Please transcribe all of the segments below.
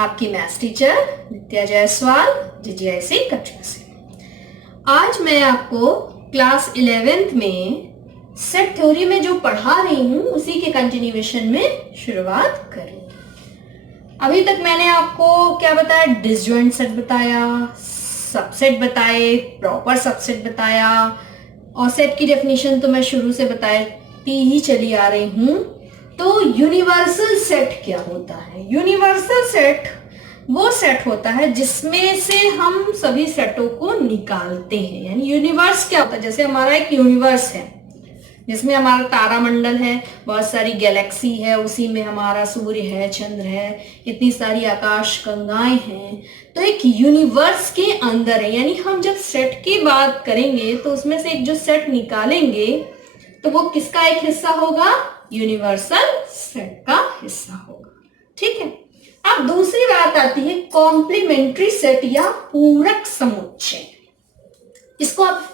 आपकी maths teacher नित्या Jaiswal GGIC Katra से। आज मैं आपको क्लास 11th में सेट थ्योरी में जो पढ़ा रही हूँ उसी के कंटिन्यूएशन में शुरुआत करूँगी। अभी तक मैंने आपको क्या बताया, डिसजॉइंट सेट बताया, सबसेट बताए, प्रॉपर सबसेट बताया और सेट की डेफिनेशन तो मैं शुरू से बताती ही चली आ रही हूँ। तो यूनिवर्सल सेट क्या होता है? यूनिवर्सल सेट वो सेट होता है जिसमें से हम सभी सेटों को निकालते हैं। यानी यूनिवर्स क्या होता है? जैसे हमारा एक यूनिवर्स है जिसमें हमारा तारामंडल है, बहुत सारी गैलेक्सी है, उसी में हमारा सूर्य है, चंद्र है, इतनी सारी आकाश गंगाएं हैं। तो एक यूनिवर्स के अंदर है। यानी हम जब सेट की बात करेंगे तो उसमें से एक जो सेट निकालेंगे तो वो किसका एक हिस्सा होगा? यूनिवर्सल सेट का हिस्सा होगा। ठीक है। अब दूसरी बात आती है कॉम्प्लीमेंट्री सेट या पूरक समुच्चय। इसको आप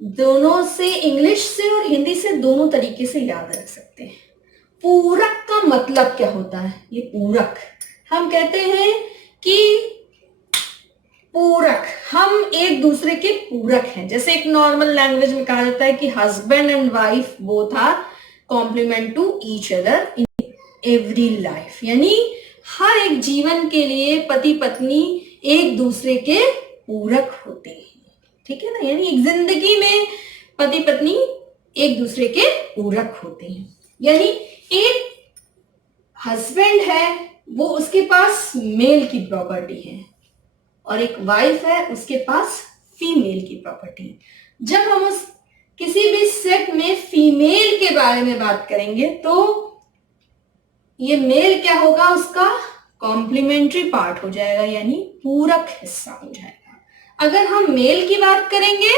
दोनों से, इंग्लिश से और हिंदी से, दोनों तरीके से याद रख सकते हैं। पूरक का मतलब क्या होता है? ये पूरक हम कहते हैं कि पूरक, हम एक दूसरे के पूरक हैं। जैसे एक नॉर्मल लैंग्वेज में कहा जाता है कि husband and wife both are complement to each other in every life. यानी हर एक जीवन के लिए पति पत्नी एक दूसरे के पूरक होते हैं। ठीक है ना? यानी एक जिंदगी में पति पत्नी एक दूसरे के पूरक होते हैं। यानी एक हस्बैंड है, वो उसके पास मेल की प्रॉपर्टी है और एक वाइफ है, उसके पास फीमेल की प्रॉपर्टी है। जब हम उस किसी भी सेट में फीमेल के बारे में बात करेंगे तो ये मेल क्या होगा? उसका कॉम्प्लीमेंट्री पार्ट हो जाएगा, यानी पूरक हिस्सा हो जाएगा। अगर हम मेल की बात करेंगे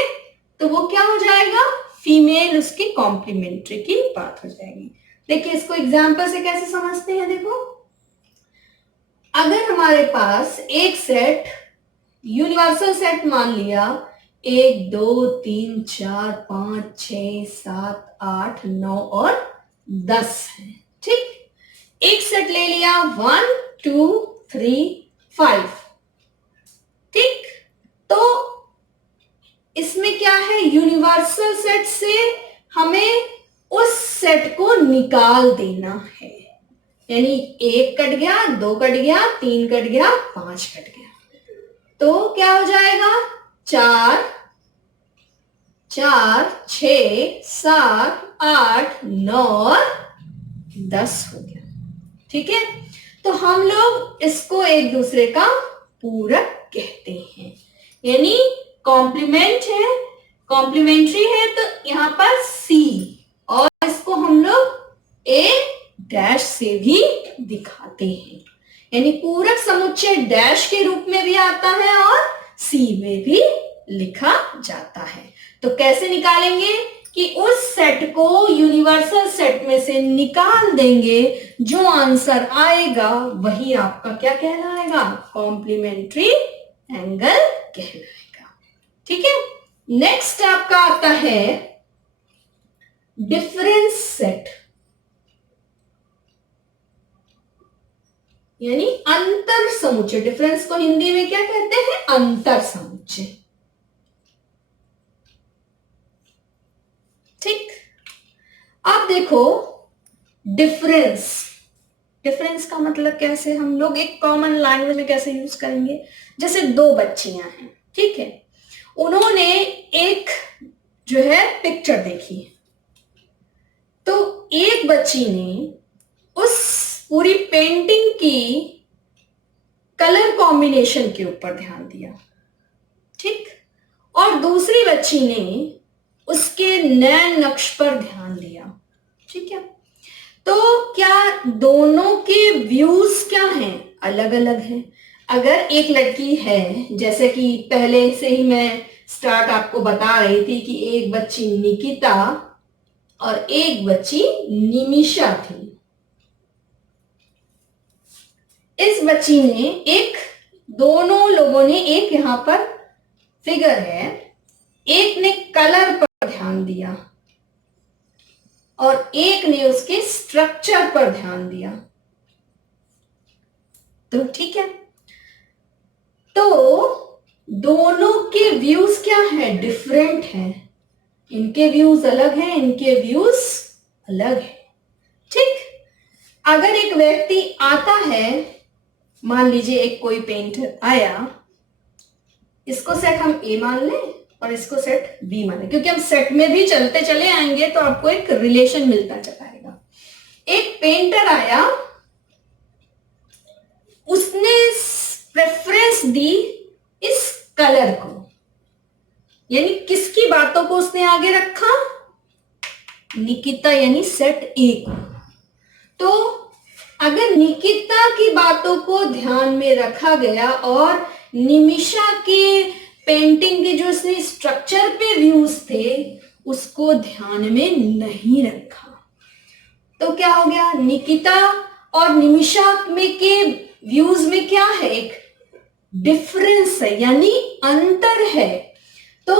तो वो क्या हो जाएगा? फीमेल उसकी कॉम्प्लीमेंट्री की बात हो जाएगी। देखिए इसको एग्जाम्पल से कैसे समझते हैं। देखो, अगर हमारे पास एक सेट, यूनिवर्सल सेट मान लिया 1 2 3 4 5 6 7 8 9 और 10 है। ठीक, एक सेट ले लिया 1 2 3 5। ठीक, तो इसमें क्या है? यूनिवर्सल सेट से हमें उस सेट को निकाल देना है। यानी 1 कट गया, 2 कट गया, 3 कट गया, 5 कट गया, तो क्या हो जाएगा? 4 4 6 7 8 9 और 10 हो गया। ठीक है, तो हम लोग इसको एक दूसरे का पूरक कहते हैं। यानी कॉम्प्लीमेंट है, कॉम्प्लीमेंट्री है, तो यहां पर सी, और इसको हम लोग ए डैश से भी दिखाते हैं। यानी पूरक समुच्चय डैश के रूप में भी आता है और सी में भी लिखा जाता है। तो कैसे निकालेंगे कि उस सेट को यूनिवर्सल सेट में से निकाल देंगे, जो आंसर आएगा वही आपका क्या कहलाएगा? कॉम्प्लीमेंट्री एंगल कहलाएगा। ठीक है, नेक्स्ट आपका आता है डिफरेंस सेट, यानी अंतर समुच्चय। डिफरेंस को हिंदी में क्या कहते हैं? अंतर समुच्चय। ठीक, अब देखो डिफरेंस, डिफरेंस का मतलब कैसे हम लोग एक कॉमन लैंग्वेज में कैसे यूज करेंगे। जैसे 2 बच्चियां हैं, ठीक है, उन्होंने एक जो है पिक्चर देखी, तो एक बच्ची ने उस पूरी पेंटिंग की कलर कॉम्बिनेशन के ऊपर ध्यान दिया, ठीक, और दूसरी बच्ची ने उसके नए नक्श पर ध्यान दिया। ठीक है, तो क्या दोनों के व्यूज क्या हैं? अलग अलग हैं। अगर एक लड़की है, जैसे कि पहले से ही मैं स्टार्ट आपको बता रही थी कि एक बच्ची निकिता और एक बच्ची निमिषा थी। इस बच्ची ने एक, दोनों लोगों ने, एक यहां पर फिगर है, एक ने कलर पर ध्यान दिया और एक ने उसके स्ट्रक्चर पर ध्यान दिया। तो ठीक है, तो दोनों के व्यूज क्या है, डिफरेंट है। इनके व्यूज अलग हैं, इनके व्यूज अलग है। ठीक, अगर एक व्यक्ति आता है, मान लीजिए एक कोई पेंटर आया, इसको सेट हम ए मान लें और इसको सेट बी मान लें, क्योंकि हम सेट में भी चलते चले आएंगे तो आपको एक रिलेशन मिलता चला आएगा। एक पेंटर आया, उसने प्रेफरेंस दी इस कलर को, यानी किसकी बातों को उसने आगे रखा, निकिता यानी सेट ए को। तो अगर निकिता की बातों को ध्यान में रखा गया और निमिषा के पेंटिंग के जो उसने स्ट्रक्चर पे व्यूज थे उसको ध्यान में नहीं रखा, तो क्या हो गया, निकिता और निमिषा में के व्यूज में क्या है, एक डिफरेंस है, यानी अंतर है। तो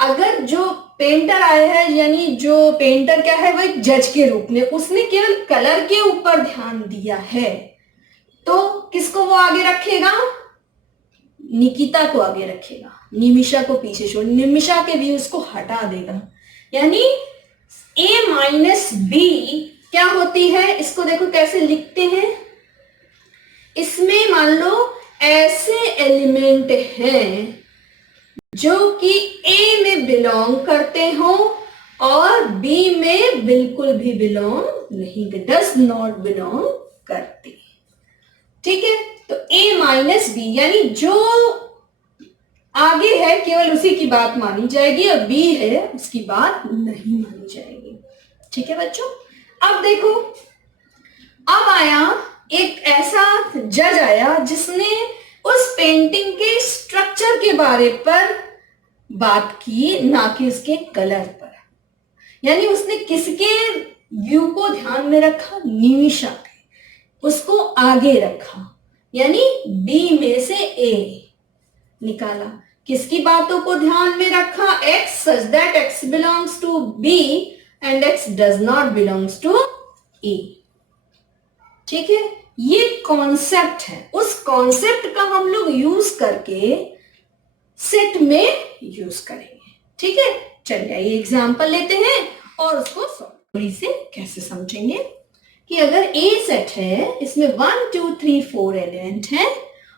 अगर जो पेंटर आया है, यानी जो पेंटर क्या है, वो एक जज के रूप में, उसने केवल कलर के ऊपर ध्यान दिया है, तो किसको वो आगे रखेगा, निकिता को आगे रखेगा, निमिषा को पीछे छोड़, निमिषा के व्यूज को हटा देगा। यानी ए माइनस बी क्या होती है, इसको देखो कैसे लिखते हैं। इसमें मान लो ऐसे एलिमेंट हैं जो कि ए में बिलोंग करते हो और बी में बिल्कुल भी बिलोंग नहीं, डज नॉट बिलोंग करते। ठीक है, तो ए माइनस बी यानी जो आगे है केवल उसी की बात मानी जाएगी और बी है उसकी बात नहीं मानी जाएगी। ठीक है बच्चों, अब देखो, अब आया एक ऐसा जज आया जिसने उस पेंटिंग के स्ट्रक्चर के बारे पर बात की, ना कि उसके कलर पर। यानी उसने किसके व्यू को ध्यान में रखा, निमिषा के, उसको आगे रखा, यानी बी में से ए निकाला। किसकी बातों को ध्यान में रखा, x such that x belongs to b and x does not belongs to a। ठीक है, ये कॉन्सेप्ट है, उस कॉन्सेप्ट का हम लोग यूज करके सेट में यूज करेंगे। ठीक है, चलिए ये एग्जांपल लेते हैं और उसको थोड़ी से कैसे समझेंगे कि अगर A सेट है, इसमें 1 2 3 4 एलिमेंट है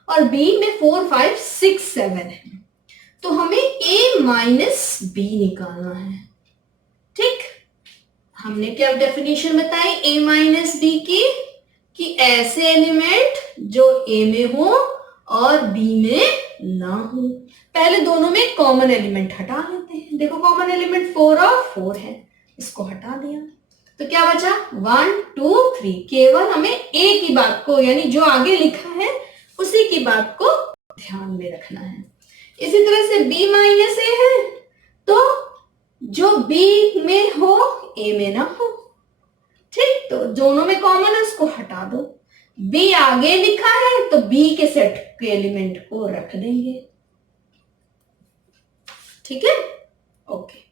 और B में 4 5 6 7 है, तो हमें A माइनस बी निकालना है। ठीक, हमने क्या डेफिनेशन बताई A माइनस बी की, कि ऐसे एलिमेंट जो A में हो और B में ना हो। पहले दोनों में कॉमन एलिमेंट हटा लेते हैं। देखो कॉमन एलिमेंट 4 और 4 है, इसको हटा दिया तो क्या बचा 1 2 3। केवल हमें A की बात को, यानी जो आगे लिखा है उसी की बात को ध्यान में रखना है। इसी तरह से B माइनस A है, तो जो B में हो A में ना हो। ठीक, तो दोनों में कॉमन है, उसको हटा दो। B आगे लिखा है तो B के सेट के एलिमेंट को रख देंगे। ठीक है, ओके।